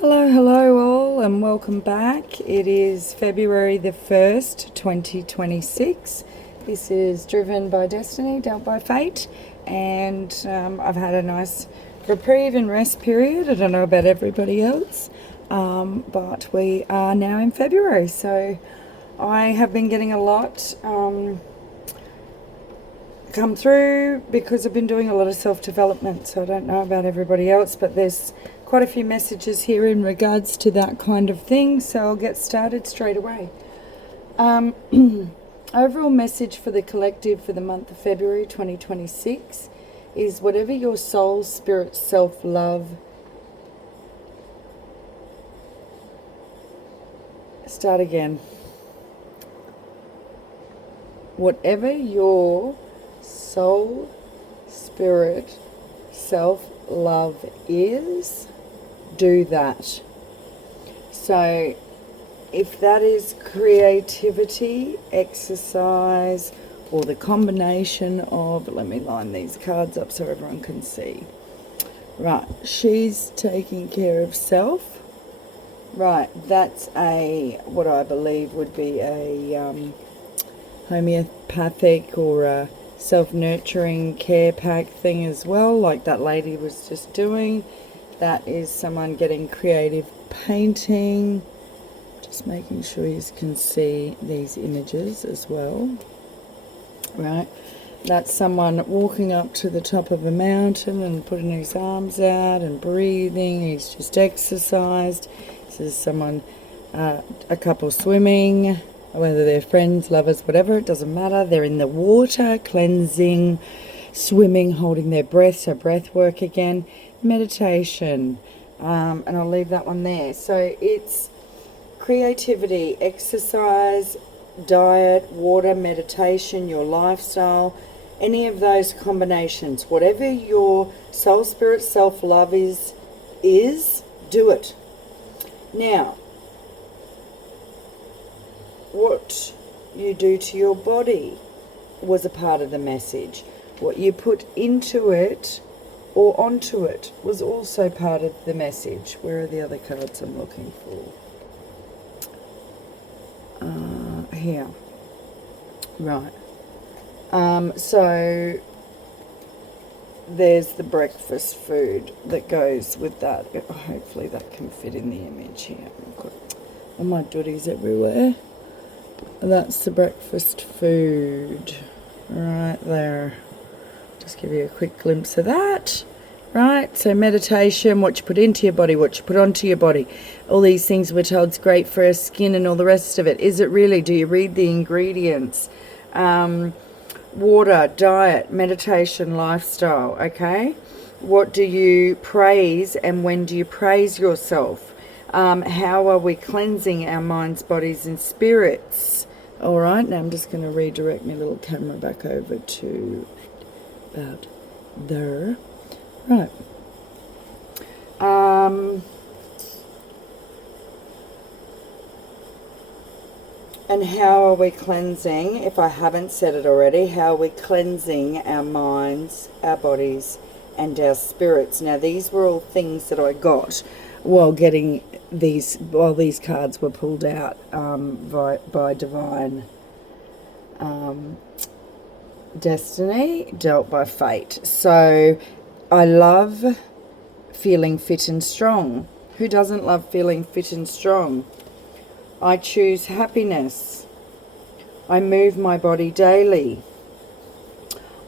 Hello, hello all, and welcome back. It is February the 1st, 2026. This is Driven by Destiny, Dealt by Fate, and I've had a nice reprieve and rest period. I don't know about everybody else, but we are now in February, so I have been getting a lot come through because I've been doing a lot of self-development, so I don't know about everybody else, but there's quite a few messages here in regards to that kind of thing, so I'll get started straight away. Overall message for the collective for the month of February 2026 is whatever your soul, spirit, self-love, start again. Whatever your soul, spirit, self-love is, do that. So if that is creativity, exercise, or the combination of, let me line these cards up so everyone can see. Right, she's taking care of self. Right, that's what I believe would be a homeopathic or a self-nurturing care pack thing as well, like that lady was just doing. That is someone getting creative painting. Just making sure you can see these images as well. Right, that's someone walking up to the top of a mountain and putting his arms out and breathing. He's just exercised. This is someone, a couple swimming, whether they're friends, lovers, whatever, it doesn't matter. They're in the water, cleansing, swimming, holding their breath, so breath work again, meditation, and I'll leave that one there. So it's creativity, exercise, diet, water, meditation, your lifestyle, any of those combinations, whatever your soul, spirit, self-love is, do it. Now, what you do to your body was a part of the message. What you put into it or onto it was also part of the message. Where are the other cards I'm looking for? Here. Right. So there's the breakfast food that goes with that. Hopefully that can fit in the image here. I've got all my goodies everywhere. That's the breakfast food right there. Just give you a quick glimpse of that. Right, so meditation, what you put into your body, what you put onto your body. All these things we're told is great for our skin and all the rest of it. Is it really? Do you read the ingredients? Water, diet, meditation, lifestyle, okay? What do you praise and when do you praise yourself? How are we cleansing our minds, bodies and spirits? All right, now I'm just going to redirect my little camera back over to about there. Right. And how are we cleansing, if I haven't said it already, how are we cleansing our minds, our bodies, and our spirits? Now, these were all things that I got while these cards were pulled out by Divine Destiny, dealt by Fate. So I love feeling fit and strong. Who doesn't love feeling fit and strong? I choose happiness. I move my body daily.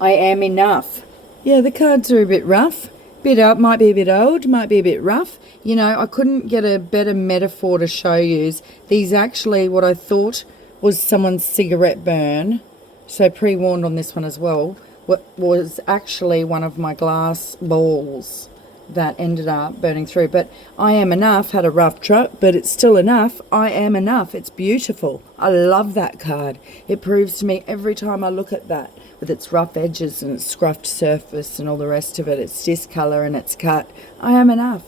I am enough. Yeah, the cards are a bit rough. Bit up, might be a bit old, might be a bit rough. You know, I couldn't get a better metaphor to show you. These actually, what I thought was someone's cigarette burn, so pre-warned on this one as well, what was actually one of my glass balls that ended up burning through. But I am enough, had a rough trip, but it's still enough. I am enough. It's beautiful. I love that card. It proves to me every time I look at that, with its rough edges and its scruffed surface and all the rest of it, its discolour and its cut. I am enough.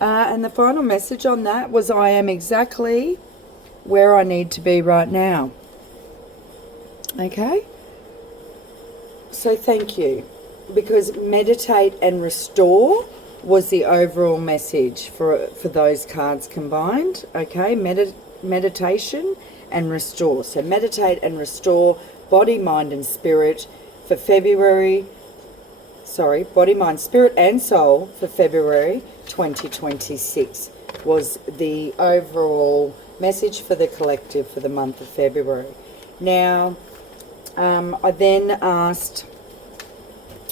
And the final message on that was I am exactly where I need to be right now. Okay? So thank you. Because meditate and restore was the overall message for those cards combined. Okay, meditation and restore. So meditate and restore body, mind and spirit for February. Sorry, body, mind, spirit and soul for February 2026 was the overall message for the collective for the month of February. Now, I then asked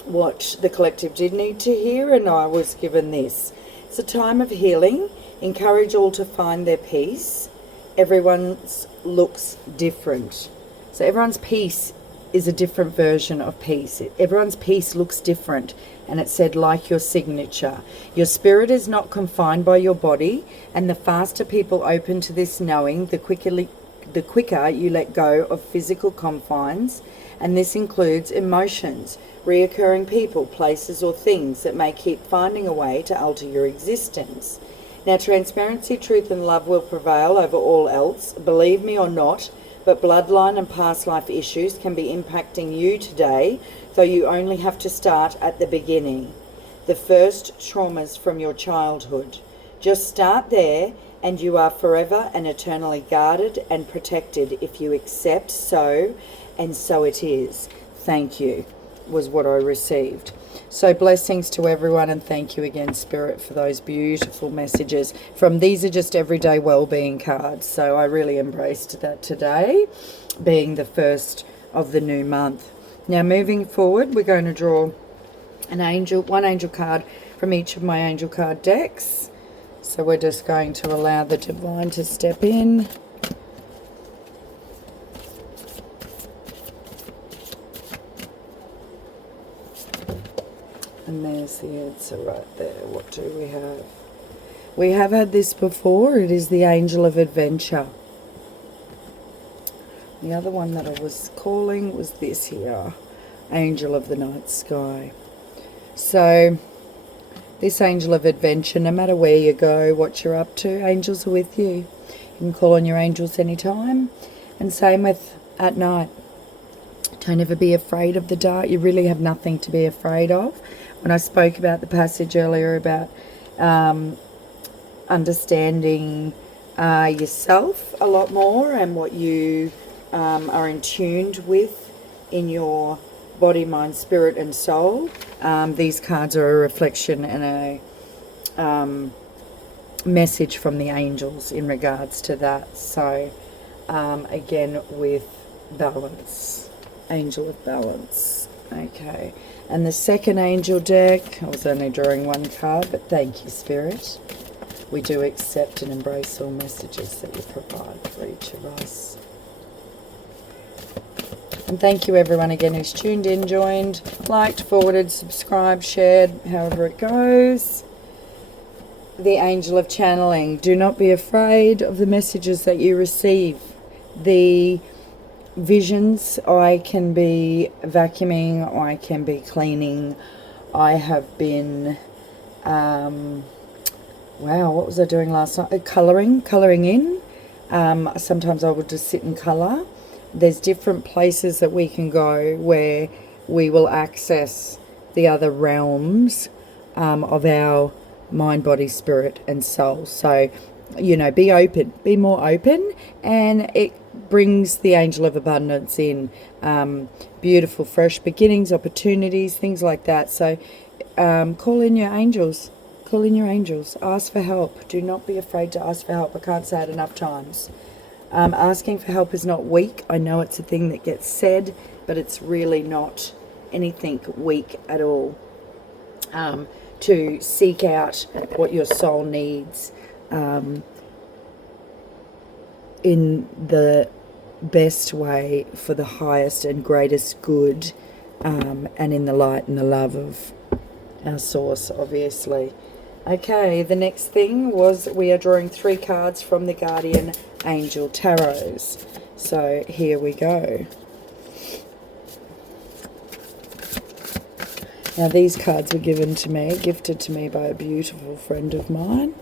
what the collective did need to hear, and I was given this. It's a time of healing. Encourage all to find their peace. Everyone's looks different. So everyone's peace is a different version of peace. Everyone's peace looks different. And it said, like your signature. Your spirit is not confined by your body, and the faster people open to this knowing, the quicker you let go of physical confines, and this includes emotions, reoccurring people, places or things that may keep finding a way to alter your existence. Now, transparency, truth and love will prevail over all else, believe me or not, but bloodline and past life issues can be impacting you today, though you only have to start at the beginning. The first traumas from your childhood. Just start there and you are forever and eternally guarded and protected if you accept so, and so it is. Thank you, was what I received. So blessings to everyone, and thank you again, Spirit, for those beautiful messages. These are just everyday well-being cards, so I really embraced that today, being the first of the new month. Now, moving forward, we're going to draw one angel card from each of my angel card decks. So we're just going to allow the divine to step in. And there's the answer right there. What do we have? We have had this before. It is the Angel of Adventure. The other one that I was calling was this here, Angel of the Night Sky. So this Angel of Adventure, no matter where you go, what you're up to, angels are with you. You can call on your angels anytime. And same with at night. Don't ever be afraid of the dark. You really have nothing to be afraid of. When I spoke about the passage earlier about understanding yourself a lot more and what you are in tuned with in your body, mind, spirit and soul, these cards are a reflection and a message from the angels in regards to that. So again, with balance, Angel of Balance. Okay, and the second angel deck, I was only drawing one card, but thank you, Spirit. We do accept and embrace all messages that you provide for each of us. And thank you everyone again who's tuned in, joined, liked, forwarded, subscribed, shared, however it goes. The Angel of Channeling. Do not be afraid of the messages that you receive. The visions, I can be vacuuming, I can be cleaning, I have been, wow, what was I doing last night? Colouring in. Sometimes I would just sit and colour. There's different places that we can go where we will access the other realms of our mind, body, spirit and soul. So, you know, be open, be more open, and it brings the Angel of Abundance in. Beautiful fresh beginnings, opportunities, things like that. So call in your angels. Call in your angels. Ask for help. Do not be afraid to ask for help. I can't say it enough times. Asking for help is not weak. I know it's a thing that gets said, but it's really not anything weak at all. To seek out what your soul needs in the best way for the highest and greatest good, and in the light and the love of our source, obviously. Okay, the next thing was we are drawing 3 cards from the Guardian Angel Tarots. So here we go. Now these cards were gifted to me by a beautiful friend of mine.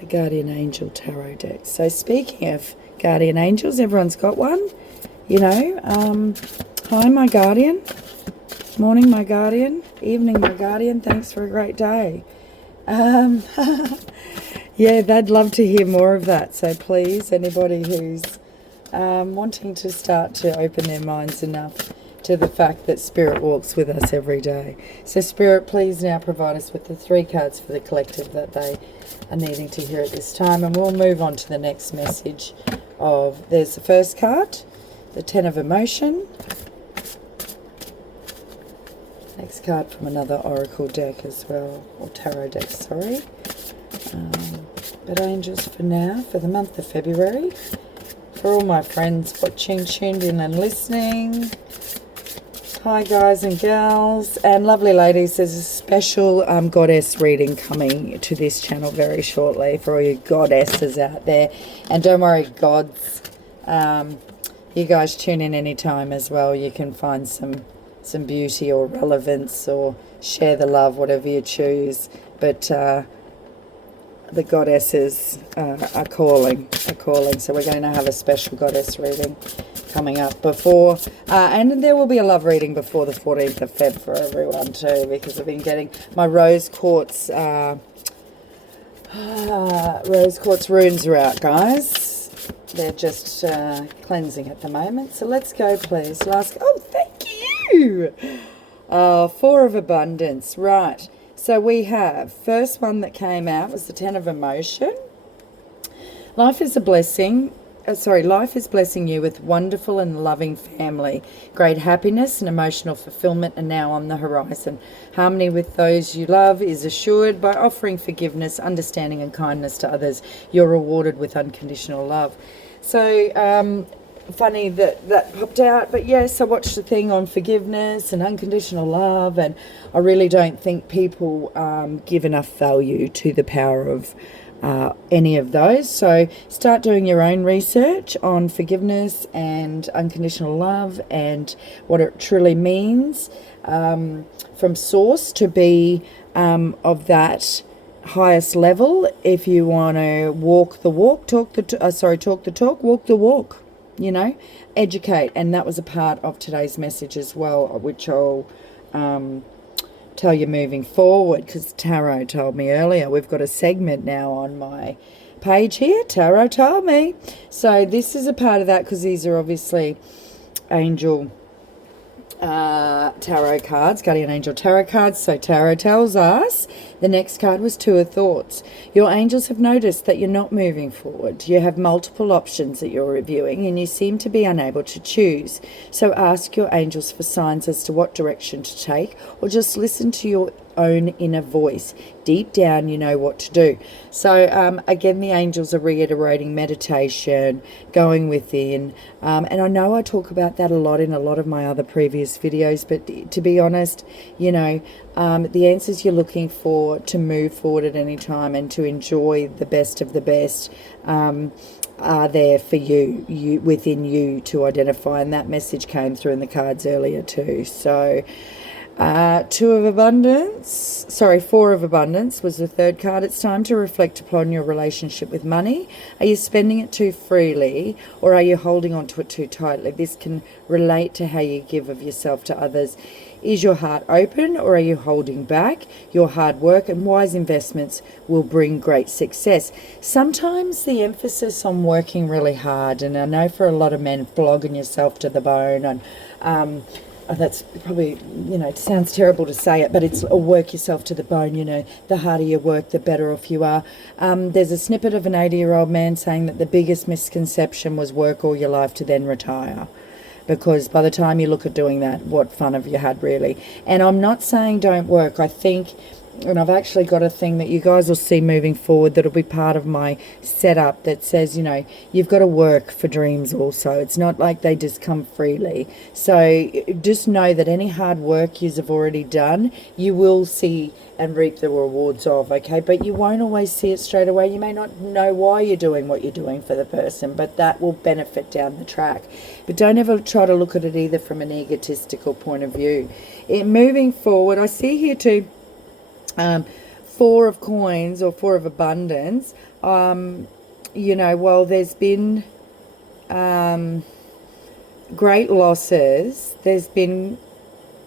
The Guardian Angel Tarot deck. So speaking of Guardian Angels, everyone's got one. You know, hi my Guardian. Morning, my guardian. Evening, my guardian. Thanks for a great day. Yeah, they'd love to hear more of that. So please, anybody who's wanting to start to open their minds enough to the fact that Spirit walks with us every day. So Spirit, please now provide us with the 3 cards for the collective that they are needing to hear at this time. And we'll move on to the next message of, there's the first card, the 10 of Emotion. Next card from another Oracle deck as well, or Tarot deck, sorry. But angels for now, for the month of February. For all my friends watching, tuned in and listening. Hi guys and gals and lovely ladies, there's a special goddess reading coming to this channel very shortly for all you goddesses out there. And don't worry, gods, you guys tune in anytime as well. You can find some beauty or relevance or share the love, whatever you choose. But the goddesses are calling. So we're going to have a special goddess reading coming up before, and there will be a love reading before the 14th of Feb for everyone too, because I've been getting my rose quartz runes are out, guys. They're just cleansing at the moment. So let's go, please. Thank you. 4 of Abundance. Right. So we have, first one that came out was the 10 of Emotion. Life is a blessing. Life is blessing you with wonderful and loving family. Great happiness and emotional fulfillment are now on the horizon. Harmony with those you love is assured by offering forgiveness, understanding and kindness to others. You're rewarded with unconditional love. So, funny that popped out, but yes, I watched the thing on forgiveness and unconditional love, and I really don't think people give enough value to the power of any of those. So start doing your own research on forgiveness and unconditional love and what it truly means from source to be of that highest level. If you want to walk the walk, talk the talk, walk the walk, educate. And that was a part of today's message as well, which I'll tell you moving forward, because Tarot told me earlier. We've got a segment now on my page here. Tarot told me. So this is a part of that, because these are obviously angel tarot cards, guardian angel tarot cards. So tarot tells us the next card was 2 of Thoughts. Your angels have noticed that you're not moving forward. You have multiple options that you're reviewing and you seem to be unable to choose. So ask your angels for signs as to what direction to take, or just listen to your own inner voice. Deep down, you know what to do. So again, the angels are reiterating meditation, going within, and I know I talk about that a lot in a lot of my other previous videos, but to be honest, the answers you're looking for to move forward at any time and to enjoy the best of the best are there for you within you to identify, and that message came through in the cards earlier too. So 4 of Abundance was the third card. It's time to reflect upon your relationship with money. Are you spending it too freely, or are you holding on to it too tightly? This can relate to how you give of yourself to others. Is your heart open, or are you holding back? Your hard work and wise investments will bring great success. Sometimes the emphasis on working really hard, and I know for a lot of men, flogging yourself to the bone, and that's probably, it sounds terrible to say it, but it's work yourself to the bone. The harder you work, the better off you are. There's a snippet of an 80-year-old man saying that the biggest misconception was work all your life to then retire. Because by the time you look at doing that, what fun have you had, really? And I'm not saying don't work. I think, and I've actually got a thing that you guys will see moving forward that'll be part of my setup that says, you've got to work for dreams also. It's not like they just come freely. So just know that any hard work you've already done, you will see and reap the rewards of, okay? But you won't always see it straight away. You may not know why you're doing what you're doing for the person, but that will benefit down the track. But don't ever try to look at it either from an egotistical point of view. Moving forward, I see here too, 4 of Coins or 4 of Abundance. There's been great losses. There's been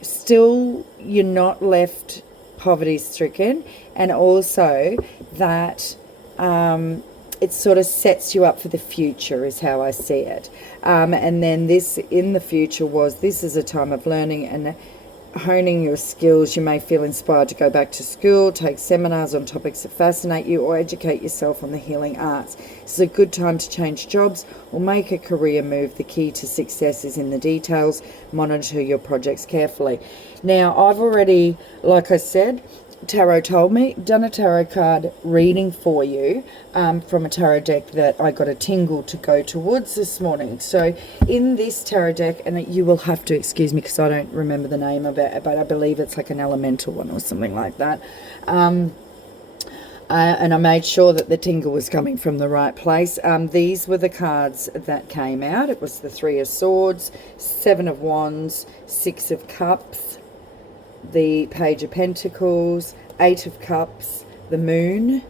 still you're not left poverty stricken, and also that it sort of sets you up for the future is how I see it. And then this in the future was, this is a time of learning and honing your skills. You may feel inspired to go back to school, take seminars on topics that fascinate you, or educate yourself on the healing arts. This is a good time to change jobs or make a career move. The key to success is in the details. Monitor your projects carefully. Now, I've already, like I said, Tarot told me, done a tarot card reading for you from a tarot deck that I got a tingle to go towards this morning. So in this tarot deck, and you will have to excuse me because I don't remember the name of it, but I believe it's like an elemental one or something like that. And I made sure that the tingle was coming from the right place. These were the cards that came out. It was the Three of Swords, Seven of Wands, Six of Cups, the Page of Pentacles, Eight of Cups, the Moon,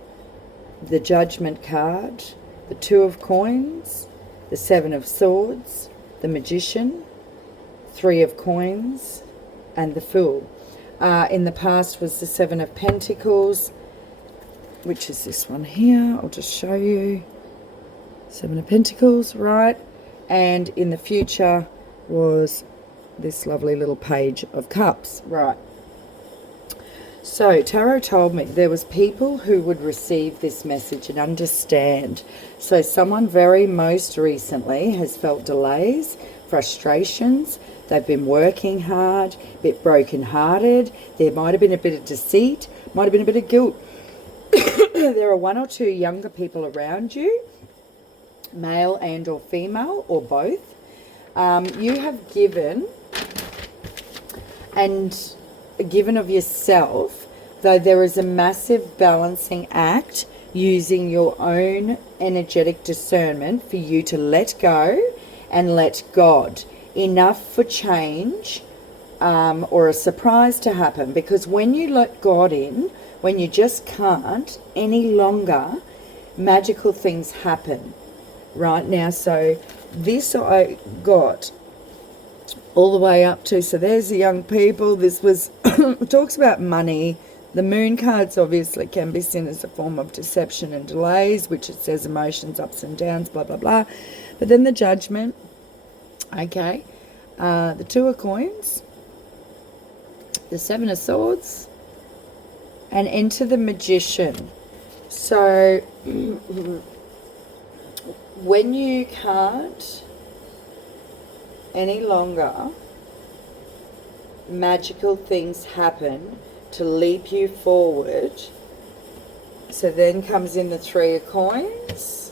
the Judgment card, the Two of Coins, the Seven of Swords, the Magician, Three of Coins, and the Fool. In the past was the Seven of Pentacles, which is this one here. I'll just show you. Seven of Pentacles, right? And in the future was this lovely little Page of Cups, right? So Tarot told me there was people who would receive this message and understand. So someone very most recently has felt delays, frustrations. They've been working hard, a bit broken-hearted. There might have been a bit of deceit, might have been a bit of guilt. There are one or two younger people around you, male and or female, or both. You have given and given of yourself, though there is a massive balancing act using your own energetic discernment for you to let go and let God. Enough for change or a surprise to happen, because when you let God in, when you just can't any longer, magical things happen right now. So this I got all the way up to, so there's the young people. This was talks about money. The Moon cards obviously can be seen as a form of deception and delays, which it says emotions, ups and downs, blah blah blah. But then the Judgment, okay, the Two of Coins, the Seven of Swords, and enter the Magician. So when you can't any longer, magical things happen to leap you forward. So then comes in the Three of Coins,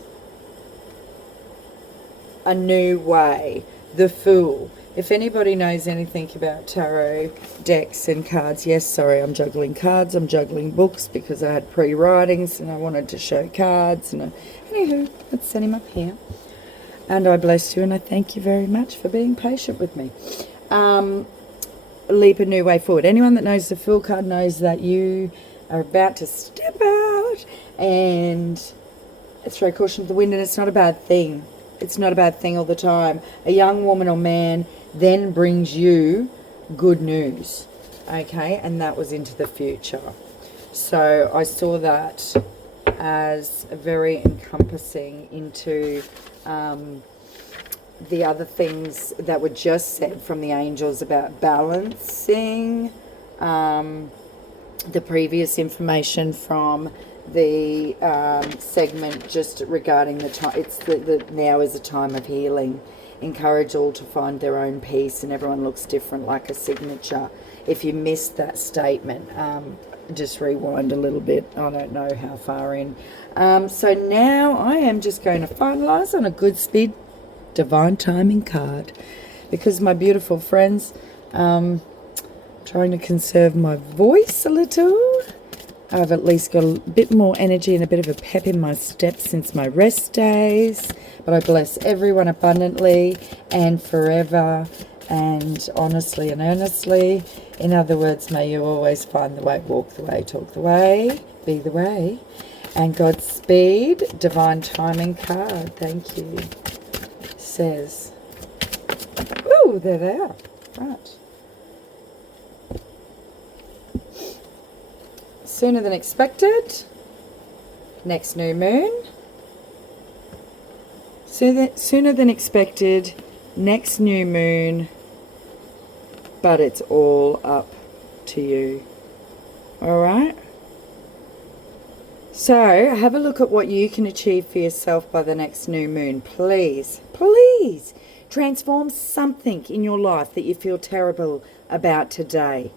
a new way, the Fool. If anybody knows anything about tarot decks and cards, yes, sorry, I'm juggling cards, I'm juggling books because I had pre-writings and I wanted to show cards. And anywho, let's set him up here. And I bless you and I thank you very much for being patient with me. Leap a new way forward. Anyone that knows the Fool card knows that you are about to step out and throw caution to the wind, and it's not a bad thing. It's not a bad thing all the time. A young woman or man then brings you good news, okay? And that was into the future. So I saw that as very encompassing into the other things that were just said from the angels about balancing, the previous information from the segment just regarding the time. It's the now is a time of healing. Encourage all to find their own peace, and everyone looks different, like a signature. If you missed that statement, just rewind a little bit. I don't know how far in. So now I am just going to finalize on a good speed divine timing card, because my beautiful friends, trying to conserve my voice a little. I've at least got a bit more energy and a bit of a pep in my steps since my rest days. But I bless everyone abundantly and forever and honestly and earnestly. In other words, may you always find the way, walk the way, talk the way, be the way. And Godspeed, divine timing card. Thank you. Says, ooh, there they are. Right. Sooner than expected. Next new moon. Sooner than expected. Next new moon. But it's all up to you. All right? So have a look at what you can achieve for yourself by the next new moon. Please, please transform something in your life that you feel terrible about today.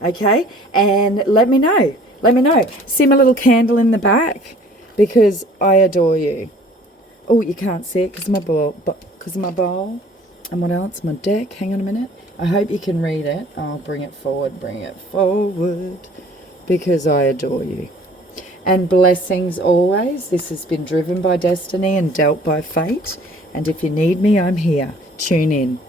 Okay? And let me know. Let me know. See my little candle in the back? Because I adore you. Oh, you can't see it because of my bowl. And what else? My deck. Hang on a minute. I hope you can read it. I'll bring it forward. Bring it forward. Because I adore you. And blessings always. This has been Driven by Destiny and Dealt by Fate. And if you need me, I'm here. Tune in.